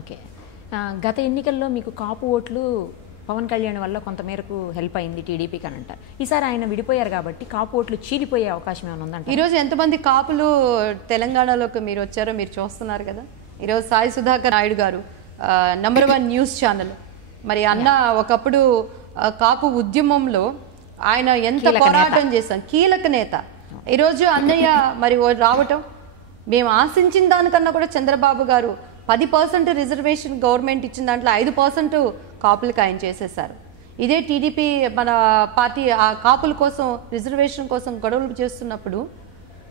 Okay. గత ఎన్నికల్లో మీకు కాపు ఓట్లు పవన్ కళ్యాణ్ వల్ల కొంతమేరకు హెల్ప్ అయింది టీడీపీకి అని అంటారు. ఈసారి ఆయన విడిపోయారు కాబట్టి కాపు ఓట్లు చీలిపోయే అవకాశం ఏమైనా ఉందంట? ఈరోజు ఎంతమంది కాపులు తెలంగాణలోకి మీరు వచ్చారో మీరు చూస్తున్నారు కదా. ఈరోజు సాయి సుధాకర్ నాయుడు గారు #1 న్యూస్ ఛానల్, మరి అన్న ఒకప్పుడు కాపు ఉద్యమంలో ఆయన ఎంత పోరాటం చేశాం, కీలక నేత. ఈరోజు అన్నయ్య మరి రావటం మేము ఆశించిన దానికన్నా కూడా చంద్రబాబు గారు 10% రిజర్వేషన్ గవర్నమెంట్ ఇచ్చిన దాంట్లో 5% కాపులకు ఆయన చేసేసారు. ఇదే టీడీపీ మన పార్టీ ఆ కాపుల కోసం రిజర్వేషన్ కోసం గొడవలు చేస్తున్నప్పుడు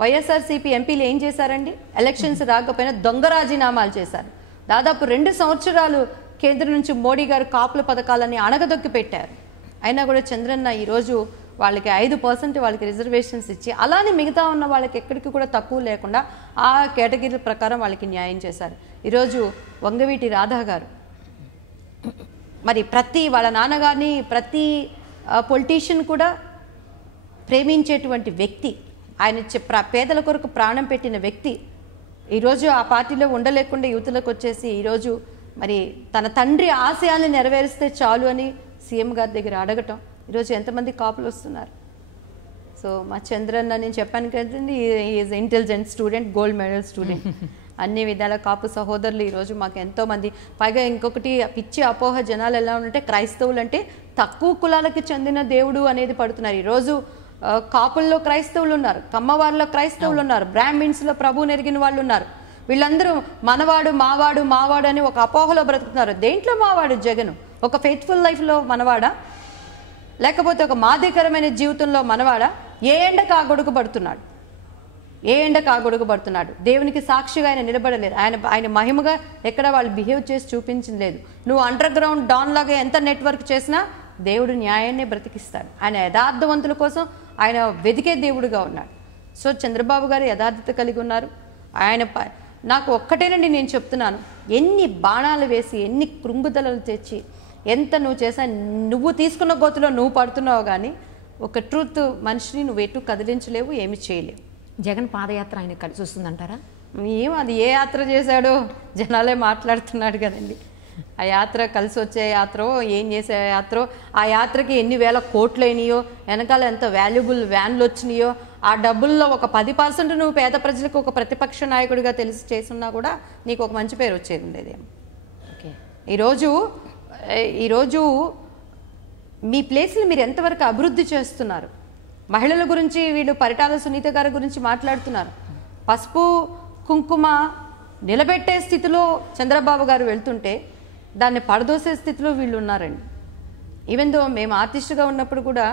వైఎస్ఆర్సీపీ ఎంపీలు ఏం చేశారండి? ఎలక్షన్స్ రాకపోయినా దొంగ రాజీనామాలు చేశారు. దాదాపు 2 సంవత్సరాలు కేంద్రం నుంచి మోడీ గారు కాపుల పథకాలని అణగదొక్కి పెట్టారు. అయినా కూడా చంద్రన్న ఈరోజు వాళ్ళకి 5% వాళ్ళకి రిజర్వేషన్స్ ఇచ్చి అలానే మిగతా ఉన్న వాళ్ళకి ఎక్కడికి కూడా తక్కువ లేకుండా ఆ కేటగిరీ ప్రకారం వాళ్ళకి న్యాయం చేశారు. ఈరోజు వంగవీటి రాధా గారు మరి ప్రతి వాళ్ళ నాన్నగారిని ప్రతి పొలిటీషియన్ కూడా ప్రేమించేటువంటి వ్యక్తి, ఆయన పేదల కొరకు ప్రాణం పెట్టిన వ్యక్తి ఈరోజు ఆ పార్టీలో ఉండలేకుండా యువతలకు వచ్చేసి ఈరోజు మరి తన తండ్రి ఆశయాన్ని నెరవేరిస్తే చాలు అని సీఎం గారి దగ్గర అడగటం. ఈరోజు ఎంతమంది కాపులు వస్తున్నారు. సో మా చంద్రన్న నేను చెప్పాను కదండి, is intelligent student, gold medal student. అన్ని విధాల కాపు సహోదరులు ఈరోజు మాకు ఎంతోమంది. పైగా ఇంకొకటి పిచ్చి అపోహ జనాలు ఎలా ఉంటే క్రైస్తవులు అంటే తక్కువ కులాలకి చెందిన దేవుడు అనేది పడుతున్నారు. ఈరోజు కాపుల్లో క్రైస్తవులు ఉన్నారు, కమ్మవారిలో క్రైస్తవులు ఉన్నారు, బ్రాహ్మిన్స్లో ప్రభు నెరిగిన వాళ్ళు ఉన్నారు. వీళ్ళందరూ మనవాడు మావాడు మావాడు అని ఒక అపోహలో బ్రతుకుతున్నారు. దేంట్లో మావాడు జగన్? ఒక ఫెయిత్ఫుల్ లైఫ్లో మనవాడా, లేకపోతే ఒక మాదికరమైన జీవితంలో మనవాడా? ఏ ఎండకు ఆ గొడుగు పడుతున్నాడు, ఏ ఎండకు ఆ గొడుగు పడుతున్నాడు? దేవునికి సాక్షిగా ఆయన నిలబడలేదు. ఆయన మహిమగా ఎక్కడ వాళ్ళు బిహేవ్ చేసి చూపించలేదు. నువ్వు అండర్ గ్రౌండ్ డాన్ లాగా ఎంత నెట్వర్క్ చేసినా దేవుడు న్యాయాన్ని బ్రతికిస్తాడు. ఆయన యథార్థవంతుల కోసం ఆయన వెతికే దేవుడుగా ఉన్నాడు. సో చంద్రబాబు గారు యథార్థత కలిగి ఉన్నారు. ఆయన నాకు ఒక్కటేనండి నేను చెప్తున్నాను, ఎన్ని బాణాలు వేసి ఎన్ని కృంగుదలలు తెచ్చి ఎంత నువ్వు చేసా, నువ్వు తీసుకున్న గోతులో నువ్వు పడుతున్నావు, కానీ ఒక ట్రూత్ మనిషిని నువ్వు ఎటు కదిలించలేవు, ఏమి చేయలేవు. జగన్ పాదయాత్ర ఆయన కలిసి వస్తుందంటారా? ఏం అది ఏ యాత్ర చేశాడో జనాలే మాట్లాడుతున్నాడు కదండి. ఆ యాత్ర కలిసి వచ్చే యాత్ర, ఏం చేసే యాత్ర, ఆ యాత్రకి ఎన్ని వేల కోట్లు అయినాయో, వెనకాల ఎంత వాల్యుబుల్ వ్యాన్లు వచ్చినాయో, ఆ డబ్బుల్లో ఒక 10% నువ్వు పేద ప్రజలకు ఒక ప్రతిపక్ష నాయకుడిగా తెలిసి చేసున్నా కూడా నీకు ఒక మంచి పేరు వచ్చేది ఉండేదేమో. ఓకే. ఈరోజు మీ ప్లేస్ని మీరు ఎంతవరకు అభివృద్ధి చేస్తున్నారు? మహిళల గురించి వీళ్ళు పరిటాల సునీత గారి గురించి మాట్లాడుతున్నారు. పసుపు కుంకుమ నిలబెట్టే స్థితిలో చంద్రబాబు గారు వెళ్తుంటే దాన్ని పడదోసే స్థితిలో వీళ్ళు ఉన్నారండి. ఈవెన్ దో మేము ఆర్టిస్ట్గా ఉన్నప్పుడు కూడా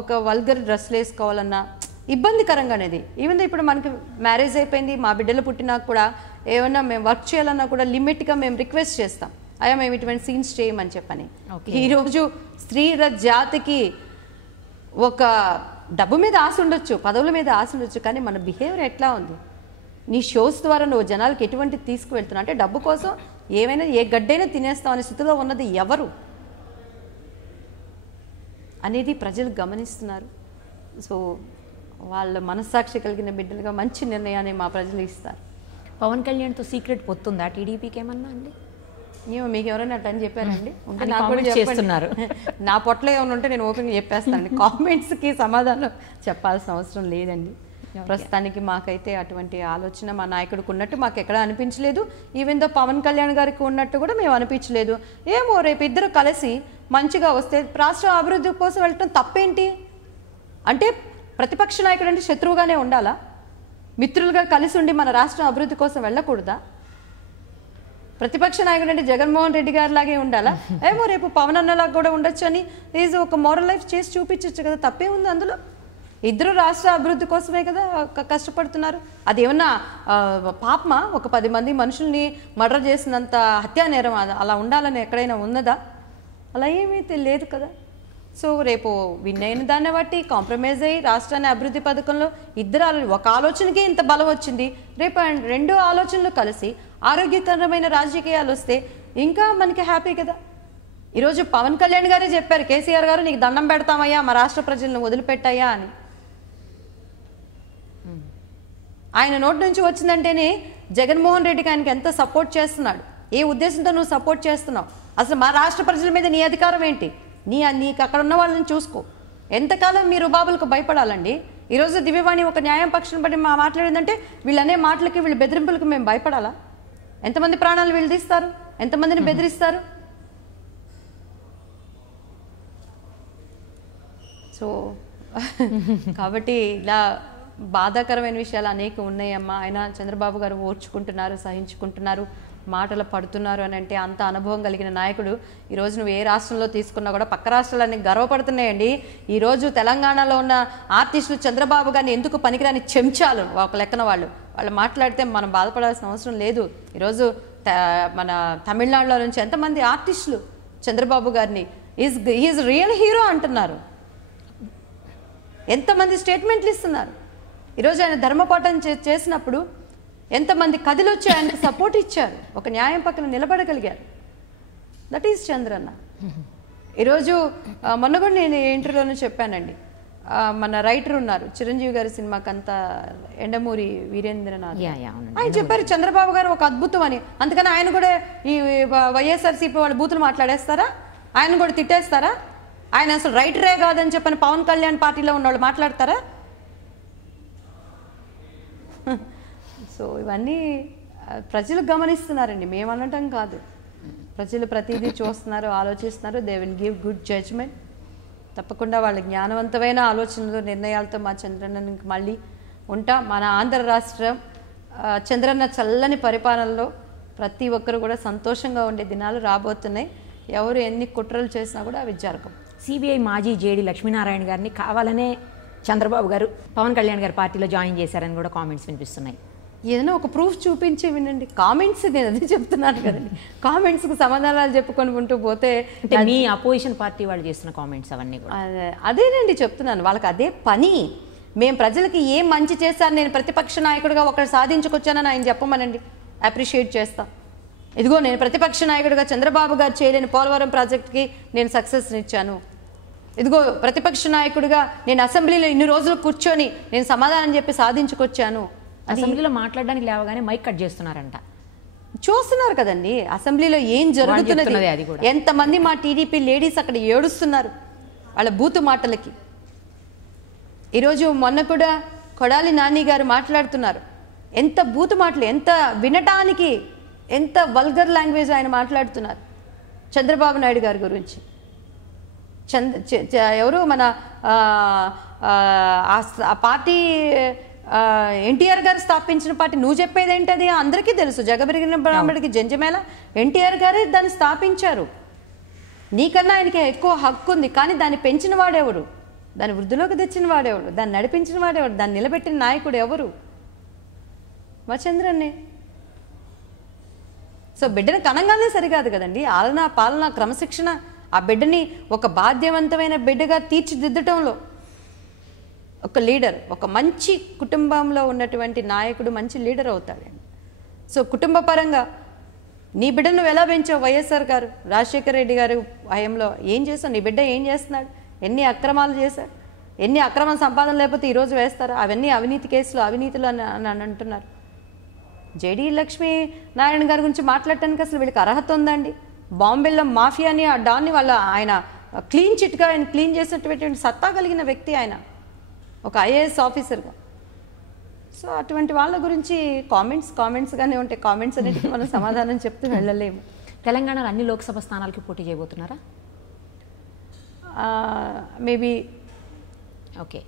ఒక వల్గర్ డ్రెస్లు వేసుకోవాలన్నా ఇబ్బందికరంగా అనేది. ఈవెన్ దో ఇప్పుడు మనకి మ్యారేజ్ అయిపోయింది, మా బిడ్డలు పుట్టినాక కూడా ఏమన్నా మేము వర్క్ చేయాలన్నా కూడా లిమిట్గా మేము రిక్వెస్ట్ చేస్తాం, అయ్యా మేము ఇటువంటి సీన్స్ చేయమని చెప్పని. ఈరోజు స్త్రీల జాతికి ఒక డబ్బు మీద ఆశ ఉండొచ్చు, పదవుల మీద ఆశ ఉండొచ్చు, కానీ మన బిహేవియర్ ఎట్లా ఉంది? నీ షోస్ ద్వారా నువ్వు జనాలకు ఎటువంటి తీసుకువెళ్తున్నావు అంటే డబ్బు కోసం ఏమైనా ఏ గడ్డైనా తినేస్తావు అనే స్థితిలో ఉన్నది ఎవరు అనేది ప్రజలు గమనిస్తున్నారు. సో వాళ్ళ మనస్సాక్షి కలిగిన బిడ్డలుగా మంచి నిర్ణయాన్ని మా ప్రజలు ఇస్తారు. పవన్ కళ్యాణ్తో సీక్రెట్ పొత్తుందా టీడీపీకి ఏమన్నా అండి? ఏమో మీకు ఎవరైనా అట్టని చెప్పారండి? ఉంటే నాకు కూడా చేస్తున్నారు. నా పొట్టలో ఏమైనా ఉంటే నేను ఓపెన్గా చెప్పేస్తానండి. కామెంట్స్కి సమాధానం చెప్పాల్సిన అవసరం లేదండి. ప్రస్తుతానికి మాకైతే అటువంటి ఆలోచన మా నాయకుడికి ఉన్నట్టు మాకు ఎక్కడ అనిపించలేదు. ఈవెన్ దో పవన్ కళ్యాణ్ గారికి ఉన్నట్టు కూడా మేము అనిపించలేదు. ఏమో రేపు ఇద్దరు కలిసి మంచిగా వస్తే రాష్ట్ర అభివృద్ధి కోసం వెళ్ళటం తప్పేంటి? అంటే ప్రతిపక్ష నాయకుడు అంటే శత్రువుగానే ఉండాలా? మిత్రులుగా కలిసి ఉండి మన రాష్ట్రం అభివృద్ధి కోసం వెళ్ళకూడదా? ప్రతిపక్ష నాయకుడు అంటే జగన్మోహన్ రెడ్డి గారి లాగే ఉండాలా? ఏమో రేపు పవన్ అన్నలాగా కూడా ఉండొచ్చు అని ఈజ్ ఒక మోరల్ లైఫ్ చేసి చూపించచ్చు కదా, తప్పే ఉంది అందులో? ఇద్దరు రాష్ట్ర అభివృద్ధి కోసమే కదా కష్టపడుతున్నారు. అదేమన్నా పాపమా? ఒక 10 మంది మనుషుల్ని మర్డర్ చేసినంత హత్యా నేరం అలా ఉండాలని ఎక్కడైనా ఉన్నదా? అలా ఏమైతే లేదు కదా. సో రేపు విన్ అయిన దాన్ని బట్టి కాంప్రమైజ్ అయ్యి రాష్ట్రాన్ని అభివృద్ధి పథకంలో ఇద్దరు ఒక ఆలోచనకి ఇంత బలం వచ్చింది, రేపు 2 ఆలోచనలు కలిసి ఆరోగ్యకరమైన రాజకీయాలు వస్తే ఇంకా మనకి హ్యాపీ కదా. ఈరోజు పవన్ కళ్యాణ్ గారే చెప్పారు, కేసీఆర్ గారు నీకు దండం పెడతామయ్యా, మా రాష్ట్ర ప్రజలను వదిలిపెట్టాయా అని. ఆయన నోటి నుంచి వచ్చిందంటేనే జగన్మోహన్ రెడ్డికి ఆయనకి ఎంత సపోర్ట్ చేస్తున్నాడు. ఏ ఉద్దేశంతో నువ్వు సపోర్ట్ చేస్తున్నావు? అసలు మా రాష్ట్ర ప్రజల మీద నీ అధికారం ఏంటి? నీకు అక్కడ ఉన్న వాళ్ళని చూసుకో. ఎంతకాలం మీరు బాబులకు భయపడాలండి? ఈరోజు దివ్యవాణి ఒక న్యాయం పక్షం పడి మాట్లాడిందంటే వీళ్ళు అనే మాటలకి, వీళ్ళ బెదిరింపులకు మేము భయపడాలా? ఎంతమంది ప్రాణాలు వీళ్ళు తీస్తారు? ఎంతమందిని బెదిరిస్తారు? సో కాబట్టి ఇలా బాధాకరమైన విషయాలు అనేక ఉన్నాయమ్మా. ఆయన చంద్రబాబు గారు ఓర్చుకుంటున్నారు, సహించుకుంటున్నారు, మాటలు పడుతున్నారు అని అంటే అంత అనుభవం కలిగిన నాయకుడు. ఈరోజు నువ్వు ఏ రాష్ట్రంలో తీసుకున్నా కూడా పక్క రాష్ట్రాలన్నీ గర్వపడుతున్నాయండి. ఈరోజు తెలంగాణలో ఉన్న ఆర్టిస్టులు చంద్రబాబు గారిని ఎందుకు పనికిరాని చెంచాలు ఒక లెక్కన వాళ్ళు మాట్లాడితే మనం బాధపడాల్సిన అవసరం లేదు. ఈరోజు మన తమిళనాడులో నుంచి ఎంతమంది ఆర్టిస్టులు చంద్రబాబు గారిని ఈజ్ రియల్ హీరో అంటున్నారు. ఎంతమంది స్టేట్మెంట్లు ఇస్తున్నారు. ఈరోజు ఆయన ధర్మపాఠం చేసినప్పుడు ఎంతమంది కదిలొచ్చి ఆయనకు సపోర్ట్ ఇచ్చారు, ఒక న్యాయం పక్కన నిలబడగలిగారు. That is Chandranna. ఈరోజు మొన్న కూడా నేను ఇంటర్వ్యూలోనే చెప్పానండి, మన రైటర్ ఉన్నారు చిరంజీవి గారి సినిమాకంతా ఎండమూరి వీరేంద్రనాథ్, ఆయన చెప్పారు చంద్రబాబు గారు ఒక అద్భుతం అని. అందుకని ఆయన కూడా ఈ వైఎస్ఆర్సీపీ వాళ్ళు బూతులు మాట్లాడేస్తారా? ఆయన కూడా తిట్టేస్తారా? ఆయన అసలు రైటరే కాదని చెప్పని పవన్ కళ్యాణ్ పార్టీలో ఉన్నవాళ్ళు మాట్లాడతారా? సో ఇవన్నీ ప్రజలు గమనిస్తున్నారండి, మేము అనటం కాదు. ప్రజలు ప్రతిదీ చూస్తున్నారు, ఆలోచిస్తున్నారు. They will give good judgement. తప్పకుండా వాళ్ళ జ్ఞానవంతమైన ఆలోచనలు, నిర్ణయాలతో మా చంద్రన్నకి మళ్ళీ ఉంటా. మన ఆంధ్ర రాష్ట్రం చంద్రన్న చల్లని పరిపాలనలో ప్రతి ఒక్కరు కూడా సంతోషంగా ఉండే దినాలు రాబోతున్నాయి. ఎవరు ఎన్ని కుట్రలు చేసినా కూడా అవి జరగవు. సిబిఐ మాజీ జేడీ లక్ష్మీనారాయణ గారిని కావాలనే చంద్రబాబు గారు పవన్ కళ్యాణ్ గారి పార్టీలో జాయిన్ చేశారని కూడా కామెంట్స్ వినిపిస్తున్నాయి. ఏదైనా ఒక ప్రూఫ్ చూపించి వినండి. కామెంట్స్ నేను అదే చెప్తున్నాను కదండి, కామెంట్స్కి సమాధానాలు చెప్పుకొని ఉంటూ పోతే మీ అపోజిషన్ పార్టీ వాళ్ళు చేస్తున్న కామెంట్స్ అవన్నీ కూడా అదేనండి చెప్తున్నాను. వాళ్ళకి అదే పని. మేము ప్రజలకి ఏం మంచి చేశాను, నేను ప్రతిపక్ష నాయకుడిగా ఒకటి సాధించుకొచ్చానని ఆయన చెప్పమనండి, అప్రిషియేట్ చేస్తాం. ఇదిగో నేను ప్రతిపక్ష నాయకుడిగా చంద్రబాబు గారు చేయలేని పోలవరం ప్రాజెక్ట్కి నేను సక్సెస్నిచ్చాను. ఇదిగో ప్రతిపక్ష నాయకుడిగా నేను అసెంబ్లీలో ఇన్ని రోజులు కూర్చొని నేను సమాధానం చెప్పి సాధించుకొచ్చాను. అసెంబ్లీలో మాట్లాడడానికి లేవగానే మైక్ కట్ చేస్తున్నారంట. చూస్తున్నారు కదండి అసెంబ్లీలో ఏం జరుగుతున్నది. ఎంతమంది మా టీడీపీ లేడీస్ అక్కడ ఏడుస్తున్నారు వాళ్ళ బూతు మాటలకి. ఈరోజు మొన్న కూడా కొడాలి నాని గారు మాట్లాడుతున్నారు. ఎంత బూతు మాటలు, ఎంత వినటానికి ఎంత వల్గర్ లాంగ్వేజ్ ఆయన మాట్లాడుతున్నారు చంద్రబాబు నాయుడు గారి గురించి. ఎవరు మన పార్టీ ఎన్టీఆర్ గారు స్థాపించిన పార్టీ, నువ్వు చెప్పేది ఏంటది అందరికీ తెలుసు. జగబెరిగిన బ్రాహ్మడికి జంజమేళ ఎన్టీఆర్ గారే దాన్ని స్థాపించారు. నీకన్నా ఆయనకి ఎక్కువ హక్కు ఉంది, కానీ దాన్ని పెంచిన వాడెవరు, దాన్ని వృద్ధిలోకి తెచ్చిన వాడెవడు, దాన్ని నడిపించిన వాడెవడు, దాన్ని నిలబెట్టిన నాయకుడు ఎవరు? మా చంద్రన్నే. సో బిడ్డను కనంగానే సరికాదు కదండి, ఆలన పాలన క్రమశిక్షణ ఆ బిడ్డని ఒక బాధ్యవంతమైన బిడ్డగా తీర్చిదిద్దటంలో ఒక లీడర్, ఒక మంచి కుటుంబంలో ఉన్నటువంటి నాయకుడు మంచి లీడర్ అవుతాడండి. సో కుటుంబ పరంగా నీ బిడ్డను నువ్వు ఎలా పెంచావు? వైఎస్ఆర్ గారు, రాజశేఖర రెడ్డి గారు హయాంలో ఏం చేశావు? నీ బిడ్డ ఏం చేస్తున్నాడు? ఎన్ని అక్రమాలు చేశారు? ఎన్ని అక్రమ సంపాదన లేకపోతే ఈరోజు వేస్తారా? అవన్నీ అవినీతి కేసులు, అవినీతులు అని అంటున్నారు. జేడీ లక్ష్మీ నారాయణ గారి గురించి మాట్లాడటానికి అసలు వీళ్ళకి అర్హత ఉందండి? బాంబేలో మాఫియాని ఆ డాన్ని ఆయన క్లీన్ చిట్గా ఆయన క్లీన్ చేసినటువంటి సత్తా కలిగిన వ్యక్తి ఆయన, ఒక ఐఏఎస్ ఆఫీసర్గా. సో అటువంటి వాళ్ళ గురించి కామెంట్స్గానే ఉంటాయి. కామెంట్స్ అన్నిటికీ మనం సమాధానం చెప్తూ వెళ్ళలేము. తెలంగాణలో అన్ని లోక్సభ స్థానాలకి పోటీ చేయబోతున్నారా? మేబీ. ఓకే,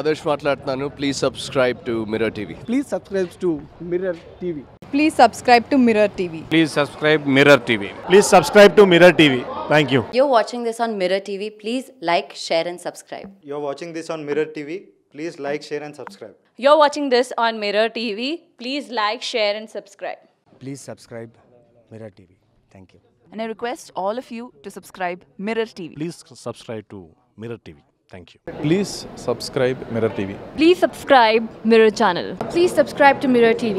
ఆదర్శ్ మాట్లాడుతున్నాను. Please subscribe to mirror TV. Please subscribe to Mirror TV. Please subscribe to Mirror TV. Please subscribe Mirror TV. Please subscribe to Mirror TV. Thank you. You're watching this on Mirror TV. Please like, share and subscribe. You're watching this on Mirror TV. Please like, share and subscribe. You're watching this on Mirror TV. Please like, share and subscribe. Please subscribe Mirror TV. Thank you. And I request all of you to subscribe Mirror TV. Please subscribe to Mirror TV. Thank you. Please subscribe Mirror TV. Please subscribe Mirror channel. Please subscribe to Mirror TV.